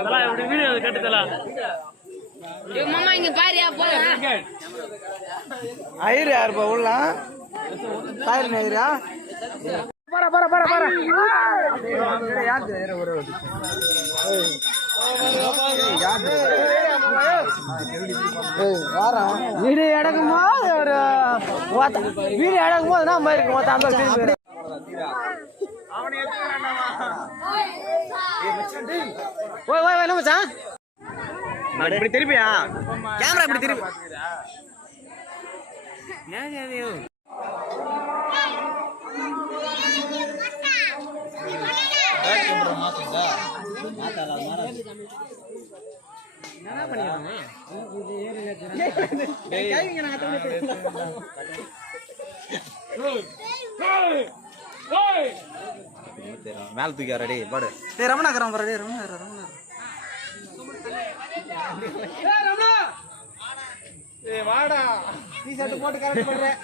video கட்டுதலா மாமா இங்க பாரியா போலாம் ஐயர் யார் போலாம் சாயர் நேரா பார யார் ஒரு வீடு எடுக்கும் போது ஒரு வீடு எடுக்கும் போது தான் இருக்கும் மொத்தம் அந்த ஓய் ஓய் என்ன மச்சான் இப்படி திருப்பியா கேமரா இப்படி திருப்பி மேல தூக்கி ரெடி பாடு ரமணாக்கிறோம் பாரு ரமணா வாடா டீ ஷர்ட் போட்டு கரெக்ட் பண்றேன்